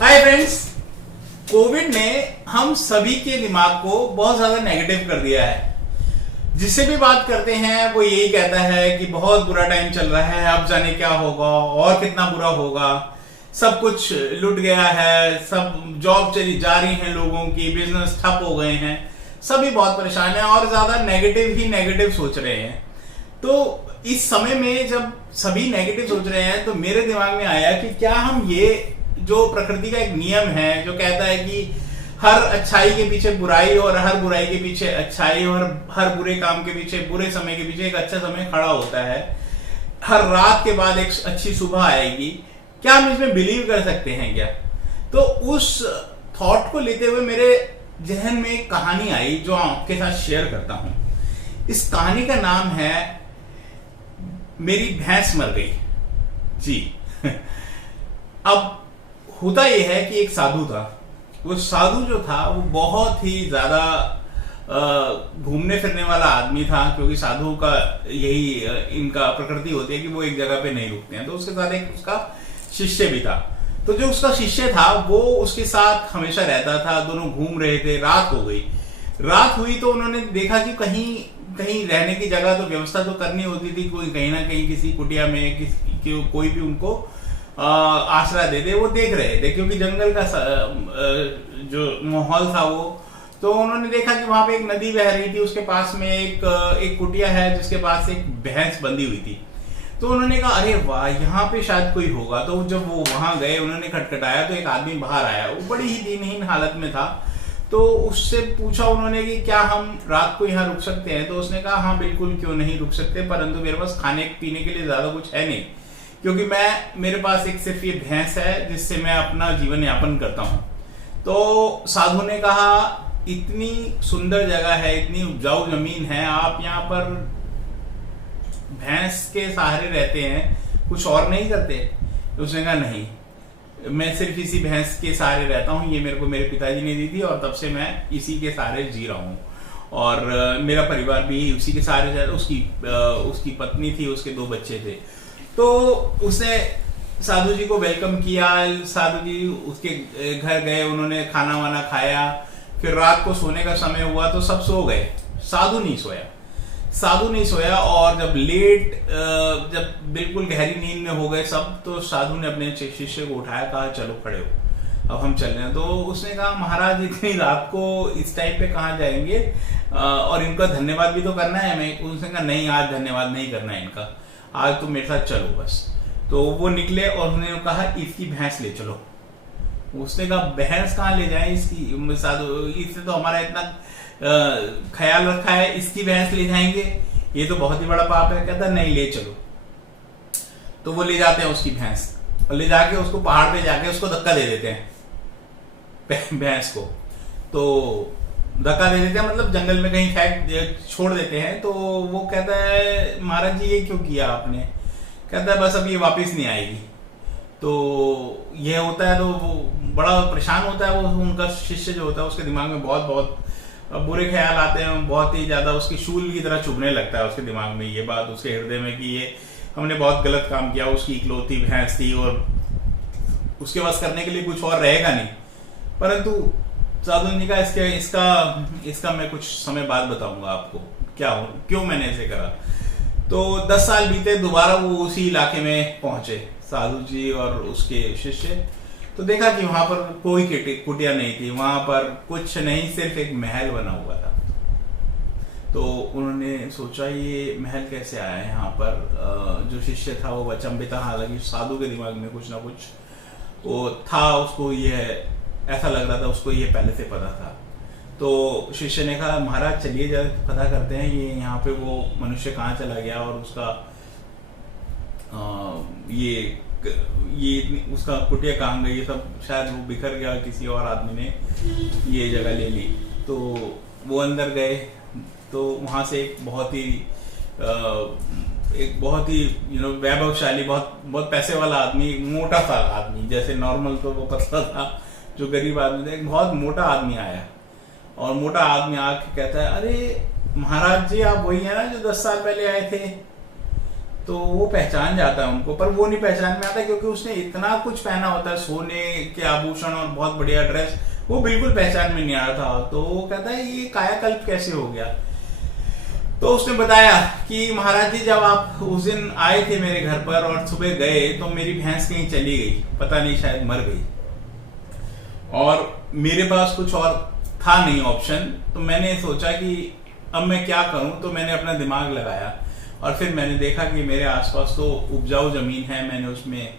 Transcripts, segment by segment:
Hi friends. Covid ने हम सभी के दिमाग को बहुत ज्यादा नेगेटिव कर दिया है। जिससे भी बात करते हैं वो यही कहता है कि बहुत बुरा टाइम चल रहा है, अब जाने क्या होगा और कितना बुरा होगा, सब कुछ लुट गया है, सब जॉब चली जा रही है, लोगों की बिजनेस ठप हो गए हैं, सभी बहुत परेशान हैं और ज्यादा नेगेटिव ही नेगेटिव सोच रहे हैं। तो इस समय में जब सभी नेगेटिव सोच रहे हैं तो मेरे दिमाग में आया कि क्या हम ये जो प्रकृति का एक नियम है जो कहता है कि हर अच्छाई के पीछे बुराई और हर बुराई के पीछे अच्छाई और हर बुरे काम के पीछे, बुरे समय के पीछे एक अच्छा समय खड़ा होता है, हर रात के बाद एक अच्छी सुबह आएगी, क्या हम इसमें बिलीव कर सकते हैं क्या? तो उस थॉट को लेते हुए मेरे जहन में एक कहानी आई जो आपके साथ शेयर करता हूं। इस कहानी का नाम है मेरी भैंस मर गई जी। अब होता यह है कि एक साधु था। वो साधु जो था वो बहुत ही ज्यादा घूमने फिरने वाला आदमी था, क्योंकि साधु का यही इनका प्रकृति होती है कि वो एक जगह पे नहीं रुकते हैं। तो उसके साथ एक उसका शिष्य भी था। तो जो उसका शिष्य था वो उसके साथ हमेशा रहता था, दोनों घूम रहे थे। रात हो गई, रात हुई तो उन्होंने देखा कि कहीं कहीं रहने की जगह तो व्यवस्था तो करनी होती थी, कोई कहीं ना कहीं किसी कुटिया में कोई भी उनको आश्रय दे दे। वो देख रहे थे क्योंकि जंगल का जो माहौल था वो, तो उन्होंने देखा कि वहां पे एक नदी बह रही थी, उसके पास में एक कुटिया है जिसके पास एक भैंस बंधी हुई थी। तो उन्होंने कहा अरे वाह, यहाँ पे शायद कोई होगा। तो जब वो वहां गए, उन्होंने खटखटाया तो एक आदमी बाहर आया। वो बड़ी ही दीनहीन हालत में था। तो उससे पूछा उन्होंने कि क्या हम रात को यहाँ रुक सकते हैं? तो उसने कहा हाँ बिल्कुल, क्यों नहीं रुक सकते, परंतु मेरे पास खाने पीने के लिए ज्यादा कुछ है नहीं, क्योंकि मेरे पास एक सिर्फ ये भैंस है जिससे मैं अपना जीवन यापन करता हूँ। तो साधु ने कहा इतनी सुंदर जगह है, इतनी उपजाऊ जमीन है, आप यहाँ पर भैंस के सहारे रहते हैं, कुछ और नहीं करते? तो उसने कहा नहीं, मैं सिर्फ इसी भैंस के सहारे रहता हूँ, ये मेरे को मेरे पिताजी ने दी थी और तब से मैं इसी के सहारे जी रहा हूँ और मेरा परिवार भी उसी के सहारे रहता। उसकी पत्नी थी, उसके 2 बच्चे थे। तो उसने साधु जी को वेलकम किया। साधु जी उसके घर गए, उन्होंने खाना वाना खाया। फिर रात को सोने का समय हुआ तो सब सो गए, साधु नहीं सोया। और जब बिल्कुल गहरी नींद में हो गए सब, तो साधु ने अपने शिष्य को उठाया, कहा चलो खड़े हो, अब हम चल रहे हैं। तो उसने कहा महाराज इतनी रात को इस टाइम पे कहाँ जाएंगे, और इनका धन्यवाद भी तो करना है हमें। उसने कहा नहीं, आज धन्यवाद नहीं करना है इनका, आज तुम मेरे साथ चलो बस। तो वो निकले और उन्होंने कहा इसकी भैंस ले चलो। उसने कहा भैंस कहाँ ले जाए इसकी, साधु इसने तो हमारा इतना ख्याल रखा है, इसकी भैंस ले जाएंगे, ये तो बहुत ही बड़ा पाप है। कहता नहीं, ले चलो। तो वो ले जाते हैं उसकी भैंस और ले जाके उसको पहाड़ पे जाके उसको धक्का दे देते हैं भैंस को। तो धक्का दे देते हैं मतलब जंगल में कहीं फेंक छोड़ देते हैं। तो वो कहता है महाराज जी ये क्यों किया आपने? कहता है बस अब ये वापस नहीं आएगी। तो ये होता है तो वो बड़ा परेशान होता है। वो उनका शिष्य जो होता है उसके दिमाग में बहुत बहुत बुरे ख्याल आते हैं, बहुत ही ज्यादा उसकी शूल की तरह चुभने लगता है उसके दिमाग में ये बात, उसके हृदय में, कि ये हमने बहुत गलत काम किया। उसकी इकलौती भैंस थी और उसके पास करने के लिए कुछ और रहेगा नहीं। परंतु साधु ने कहा इसका मैं कुछ समय बाद बताऊंगा आपको क्यों मैंने ऐसे करा। तो 10 साल बीते, दोबारा वो उसी इलाके में पहुंचे साधु जी और उसके शिष्य। तो देखा कि वहां पर कोई कुटिया नहीं थी, वहां पर कुछ नहीं, सिर्फ एक महल बना हुआ था। तो उन्होंने सोचा ये महल कैसे आया है यहाँ पर। जो शिष्य था वो अचंभित था, हालांकि साधु के दिमाग में कुछ ना कुछ वो था, उसको ये ऐसा लग रहा था उसको ये पहले से पता था। तो शिष्य ने कहा महाराज चलिए जरा पता करते हैं ये यहाँ पे वो मनुष्य कहाँ चला गया और उसका ये उसका कुटिया कहाँ गई, ये सब शायद वो बिखर गया, किसी और आदमी ने ये जगह ले ली। तो वो अंदर गए तो वहां से एक बहुत ही वैभवशाली, बहुत पैसे वाला आदमी, मोटा सा आदमी, जैसे नॉर्मल तो वो पतला था, जो गरीब आदमी था, एक बहुत मोटा आदमी आया। और मोटा आदमी आके कहता है अरे महाराज जी आप वही है ना जो 10 साल पहले आए थे? तो वो पहचान जाता है उनको, पर वो नहीं पहचान में आता क्योंकि उसने इतना कुछ पहना होता है, सोने के आभूषण और बहुत बढ़िया ड्रेस, वो बिल्कुल पहचान में नहीं आ रहा था। तो वो कहता है ये कायाकल्प कैसे हो गया। तो उसने बताया कि महाराज जी जब आप उस दिन आए थे मेरे घर पर और सुबह गए तो मेरी भैंस कहीं चली गई, पता नहीं शायद मर गई, और मेरे पास कुछ और था नहीं ऑप्शन। तो मैंने सोचा कि अब मैं क्या करूं, तो मैंने अपना दिमाग लगाया और फिर मैंने देखा कि मेरे आसपास तो उपजाऊ जमीन है, मैंने उसमें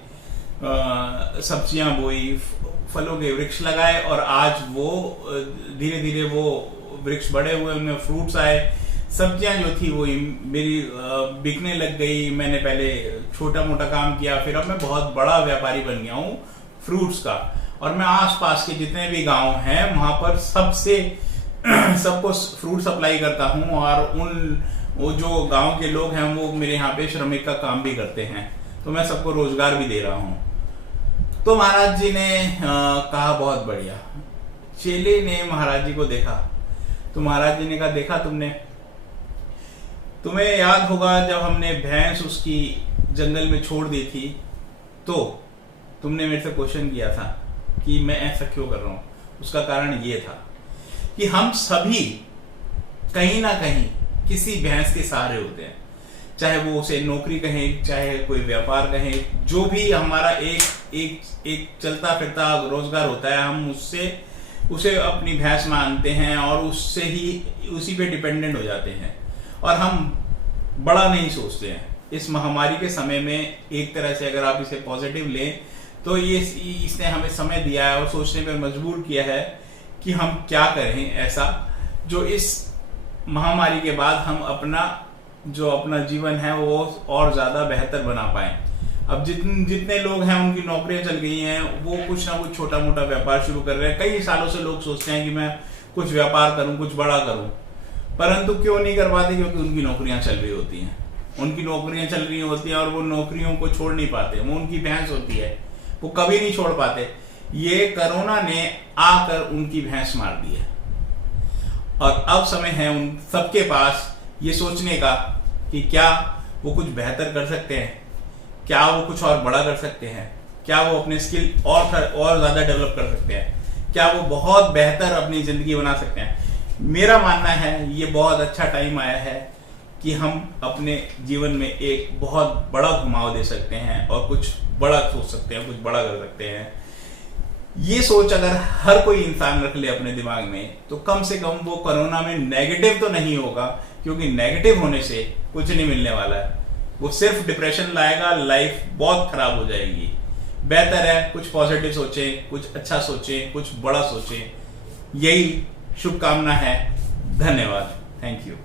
सब्जियां बोई, फलों के वृक्ष लगाए, और आज वो धीरे धीरे वो वृक्ष बड़े हुए, उनमें फ्रूट्स आए, सब्जियां जो थी वो मेरी बिकने लग गई। मैंने पहले छोटा मोटा काम किया, फिर अब मैं बहुत बड़ा व्यापारी बन गया हूँ फ्रूट्स का, और मैं आसपास के जितने भी गांव हैं वहां पर सबको फ्रूट सप्लाई करता हूँ, और वो जो गांव के लोग हैं वो मेरे यहाँ पे श्रमिक का काम भी करते हैं, तो मैं सबको रोजगार भी दे रहा हूँ। तो महाराज जी ने कहा बहुत बढ़िया। चेले ने महाराज जी को देखा, तो महाराज जी ने कहा देखा तुम्हें याद होगा जब हमने भैंस उसकी जंगल में छोड़ दी थी, तो तुमने मेरे से क्वेश्चन किया था कि मैं ऐसा क्यों कर रहा हूं। उसका कारण ये था कि हम सभी कहीं ना कहीं किसी भैंस के सहारे होते हैं, चाहे वो उसे नौकरी कहें, चाहे कोई व्यापार कहें, जो भी हमारा एक चलता फिरता रोजगार होता है, हम उसे अपनी भैंस मानते हैं और उसी पे डिपेंडेंट हो जाते हैं, और हम बड़ा नहीं सोचते हैं। इस महामारी के समय में एक तरह से अगर आप इसे पॉजिटिव लें तो इसने हमें समय दिया है और सोचने पर मजबूर किया है कि हम क्या करें ऐसा जो इस महामारी के बाद हम अपना जीवन है वो और ज्यादा बेहतर बना पाए। अब जितने लोग हैं उनकी नौकरियां चल गई हैं, वो कुछ ना कुछ छोटा मोटा व्यापार शुरू कर रहे हैं। कई सालों से लोग सोचते हैं कि मैं कुछ व्यापार करूं, कुछ बड़ा करूं, परंतु क्यों नहीं कर पाते? क्योंकि उनकी नौकरियां चल रही होती हैं, उनकी नौकरियां चल रही होती हैं और वो नौकरियों को छोड़ नहीं पाते। वो उनकी भैंस होती है, वो कभी नहीं छोड़ पाते। ये कोरोना ने आकर उनकी भैंस मार दी है, और अब समय है उन सबके पास ये सोचने का कि क्या वो कुछ बेहतर कर सकते हैं, क्या वो कुछ और बड़ा कर सकते हैं, क्या वो अपने स्किल और ज्यादा डेवलप कर सकते हैं, क्या वो बहुत बेहतर अपनी जिंदगी बना सकते हैं। मेरा मानना है ये बहुत अच्छा टाइम आया है कि हम अपने जीवन में एक बहुत बड़ा घुमाव दे सकते हैं और कुछ बड़ा सोच सकते हैं, कुछ बड़ा कर सकते हैं। ये सोच अगर हर कोई इंसान रख ले अपने दिमाग में, तो कम से कम वो कोरोना में नेगेटिव तो नहीं होगा, क्योंकि नेगेटिव होने से कुछ नहीं मिलने वाला है। वो सिर्फ डिप्रेशन लाएगा, लाइफ बहुत खराब हो जाएगी। बेहतर है कुछ पॉजिटिव सोचें, कुछ अच्छा सोचें, कुछ बड़ा सोचें। यही शुभकामना है। धन्यवाद। Thank you.